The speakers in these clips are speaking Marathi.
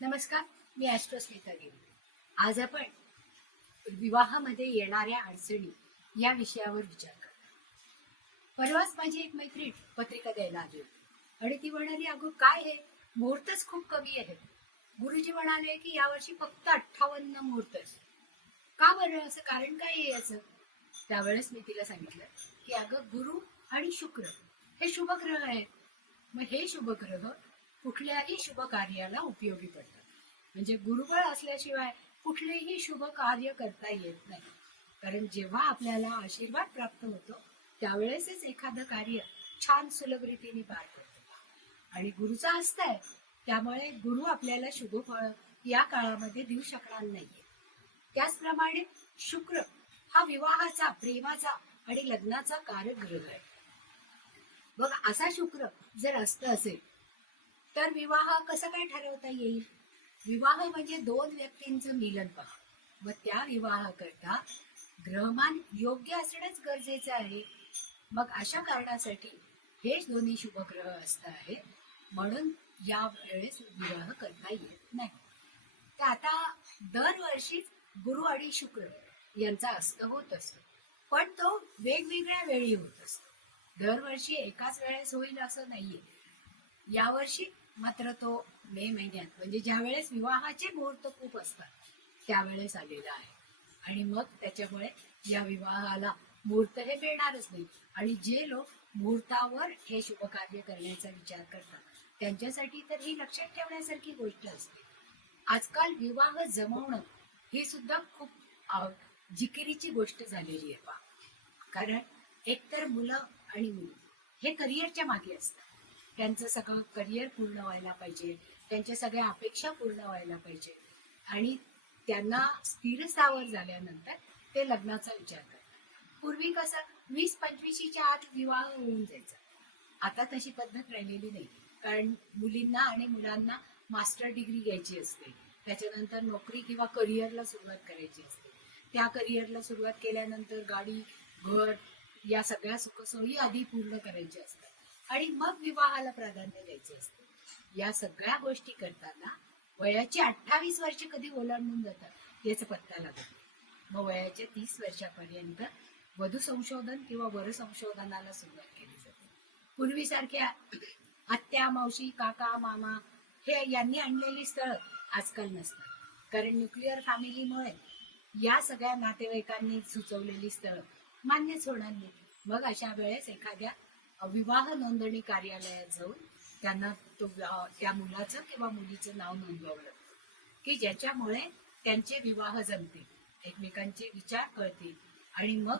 नमस्कार मी ॲस्ट्रोस्मिता गिरी आज आपण विवाहामध्ये येणाऱ्या अडचणी या विषयावर विचार करतो परवाच माझी एक मैत्रीण पत्रिका द्यायला आली होती. आणि ती म्हणाली अगं काय आहे मुहूर्तच खूप कमी आहे गुरुजी म्हणाले की यावर्षी फक्त अठ्ठावन्न मुहूर्तच का बरं? असं कारण काय आहे याचं? त्यावेळेस मी तिला सांगितलं की अगं गुरु आणि शुक्र हे शुभग्रह आहेत. मग हे शुभग्रह कुठल्याही शुभ कार्याला उपयोगी पडतात. म्हणजे गुरुबळ असल्याशिवाय कुठलेही शुभ कार्य करता येत नाही. कारण जेव्हा आपल्याला आशीर्वाद प्राप्त होतो त्यावेळेसच एखादं कार्य छान सुलभ रीतीने पार पडतो. आणि गुरुचा हस्त आहे त्यामुळे गुरु आपल्याला शुभ फळ या काळामध्ये देऊ शकणार नाहीये. त्याचप्रमाणे शुक्र हा विवाहाचा प्रेमाचा आणि लग्नाचा कारक ग्रह आहे. बघ असा शुक्र जर असत असेल तर विवाह कसा काय ठरवता येईल? विवाह म्हणजे दोन व्यक्तींचं मिलन पहा व त्या विवाहाकरता ग्रहमान योग्य असणंच गरजेचं आहे. मग अशा कारणासाठी हेच दोन्ही शुभग्रह असत आहे म्हणून या वेळेस विवाह करता येत नाही. तर आता दरवर्षीच गुरु आणि शुक्र यांचा अस्त होत असतो. पण तो वेगवेगळ्या वेळी होत असतो. दरवर्षी एकाच वेळेस होईल असं नाहीये. यावर्षी मात्र तो मे महिन्यात म्हणजे ज्या वेळेस विवाहाचे मुहूर्त खूप असतात त्यावेळेस आलेला आहे. आणि मग त्याच्यामुळे या विवाहाला मुहूर्त हे मिळणारच नाही. आणि जे लोक मुहूर्तावर हे शुभ कार्य करण्याचा विचार करतात त्यांच्यासाठी तर ही लक्षात ठेवण्यासारखी गोष्ट असते. आजकाल विवाह जमवणं ही सुद्धा खूप जिकिरीची गोष्ट झालेली आहे पा कारण एकतर मुलं आणि मुली हे करिअरच्या मागे असतात. त्यांचं सगळं करिअर पूर्ण व्हायला पाहिजे. त्यांच्या सगळ्या अपेक्षा पूर्ण व्हायला पाहिजे. आणि त्यांना स्थिर सावर झाल्यानंतर ते लग्नाचा विचार करतात. पूर्वी कसं वीस पंचवीसच्या आत विवाह होऊन जायचा. आता तशी पद्धत राहिलेली नाही. कारण मुलींना आणि मुलांना मास्टर डिग्री घ्यायची असते. त्याच्यानंतर नोकरी किंवा करिअरला सुरुवात करायची असते. त्या करिअरला सुरुवात केल्यानंतर गाडी घर या सगळ्या सुखसोयी आधी पूर्ण करायच्या असतात. आणि मग विवाहाला प्राधान्य द्यायचे असते. या सगळ्या गोष्टी करताना वयाची अठ्ठावीस वर्ष कधी ओलांडून जातात याचा पत्ता लागत मग वयाच्या तीस वर्षापर्यंत वधू संशोधन किंवा वर संशोधनाला सुरुवात केली जाते. पूर्वीसारख्या आत्या मावशी काका मामा हे यांनी आणलेली स्थळं आजकाल नसतात. कारण न्यूक्लिअर फॅमिलीमुळे या सगळ्या नातेवाईकांनी सुचवलेली स्थळं मान्यच होणार नाही मग अशा वेळेस एखाद्या विवाह नोंदणी कार्यालयात जाऊन त्यांना तो त्या मुलाचं किंवा मुलीचं नाव नोंदवावं लागतं की ज्याच्यामुळे त्यांचे विवाह जमतील. एकमेकांचे विचार कळतील. आणि मग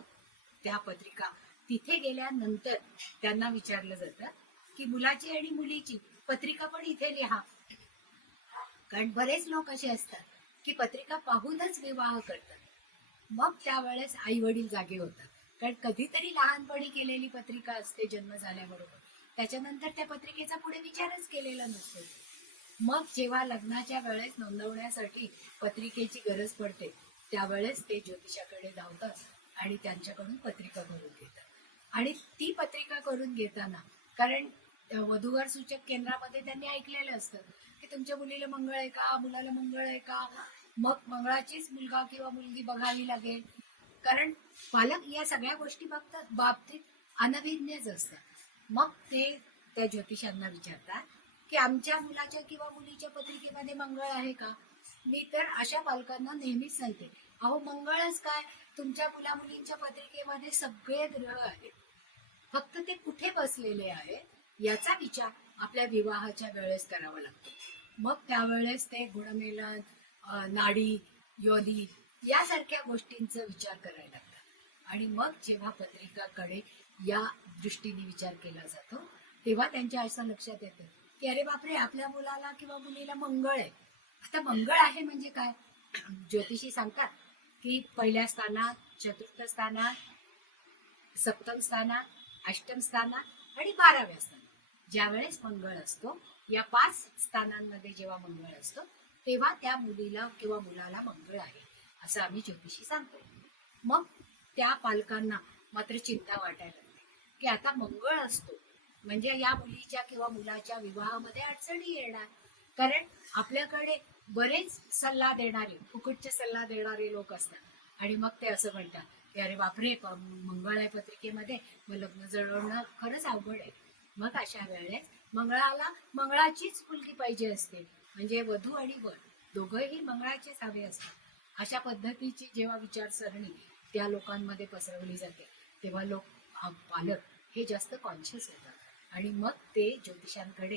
त्या पत्रिका तिथे गेल्यानंतर त्यांना विचारलं जातं की मुलाची आणि मुलीची पत्रिका पण इथे लिहा. कारण बरेच लोक असे असतात की पत्रिका पाहूनच विवाह करतात. मग त्यावेळेस आई वडील जागे होतात. कारण कधीतरी लहानपणी केलेली पत्रिका असते जन्म झाल्याबरोबर. त्याच्यानंतर त्या पत्रिकेचा पुढे विचारच केलेला नसतो. मग जेव्हा लग्नाच्या वेळेस नोंदवण्यासाठी पत्रिकेची गरज पडते त्यावेळेस ते ज्योतिषाकडे धावतात आणि त्यांच्याकडून पत्रिका करून घेतात. आणि ती पत्रिका करून घेताना कारण वधूवर सूचक केंद्रामध्ये त्यांनी ऐकलेलं असतं की तुमच्या मुलीला मंगळ आहे का मुलाला मंगळ आहे का? मग मंगळाचीच मुलगा किंवा मुलगी बघावी लागेल. कारण पालक या सगळ्या गोष्टी बघतात बाबतीत अनभिज्ञच असतात. मग ते त्या ज्योतिषांना विचारतात की आमच्या मुलाच्या किंवा मुलीच्या पत्रिकेमध्ये मंगळ आहे का? मी तर अशा पालकांना नेहमीच सांगते अहो मंगळच काय? तुमच्या मुला मुलींच्या पत्रिकेमध्ये सगळे ग्रह आहेत. फक्त ते कुठे बसलेले आहेत याचा विचार आपल्या विवाहाच्या वेळेस करावा लागतो. मग त्यावेळेस ते गुणमेलन नाडी योनी यासारख्या गोष्टींचा विचार करायला लागतात आणि मग जेव्हा पत्रिकाकडे या दृष्टीने विचार केला जातो तेव्हा त्यांच्या असं लक्षात येतं की अरे बापरे आपल्या मुलाला किंवा मुलीला मंगळ आहे. आता मंगळ आहे म्हणजे काय? ज्योतिषी सांगतात की पहिल्या स्थानात चतुर्थ स्थानात सप्तम स्थानात अष्टम स्थानात आणि बाराव्या स्थानात. ज्या वेळेस मंगळ असतो या पाच स्थानांमध्ये जेव्हा मंगळ असतो तेव्हा त्या मुलीला किंवा मुलाला मंगळ आहे. असं आम्ही ज्योतिषी सांगतो मग त्या पालकांना मात्र चिंता वाटायला लागते की आता मंगळ असतो. म्हणजे या मुलीच्या किंवा मुलाच्या विवाहामध्ये अडचणी येणार. कारण आपल्याकडे बरेच सल्ला देणारे फुकटचे सल्ला देणारे लोक असतात. आणि मग ते असं म्हणतात की अरे बापरे प- मंगळ आहे पत्रिकेमध्ये. मग लग्न जळवणं खरंच अवघड आहे. मग अशा वेळेस मंगळाला मंगळाचीच फुलकी पाहिजे असते. म्हणजे वधू आणि वर दोघंही मंगळाचेच हवे असतात. अशा पद्धतीची जेव्हा विचारसरणी त्या लोकांमध्ये पसरवली जाते तेव्हा लोक पालक हे जास्त कॉन्शियस होतात. आणि मग ते ज्योतिषांकडे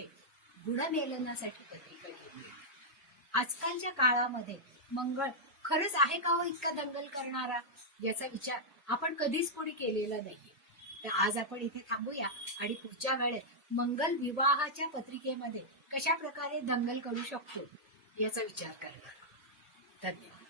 गुणमेलनासाठी पत्रिका घेऊन येतात आजकालच्या काळामध्ये मंगळ खरंच आहे का हो इतका दंगल करणारा? याचा विचार आपण कधीच कोणी केलेला नाहीये. तर आज आपण इथे थांबूया आणि पुढच्या वेळेत मंगल विवाहाच्या पत्रिकेमध्ये कशा प्रकारे दंगल करू शकतो याचा विचार करणार धन्यवाद.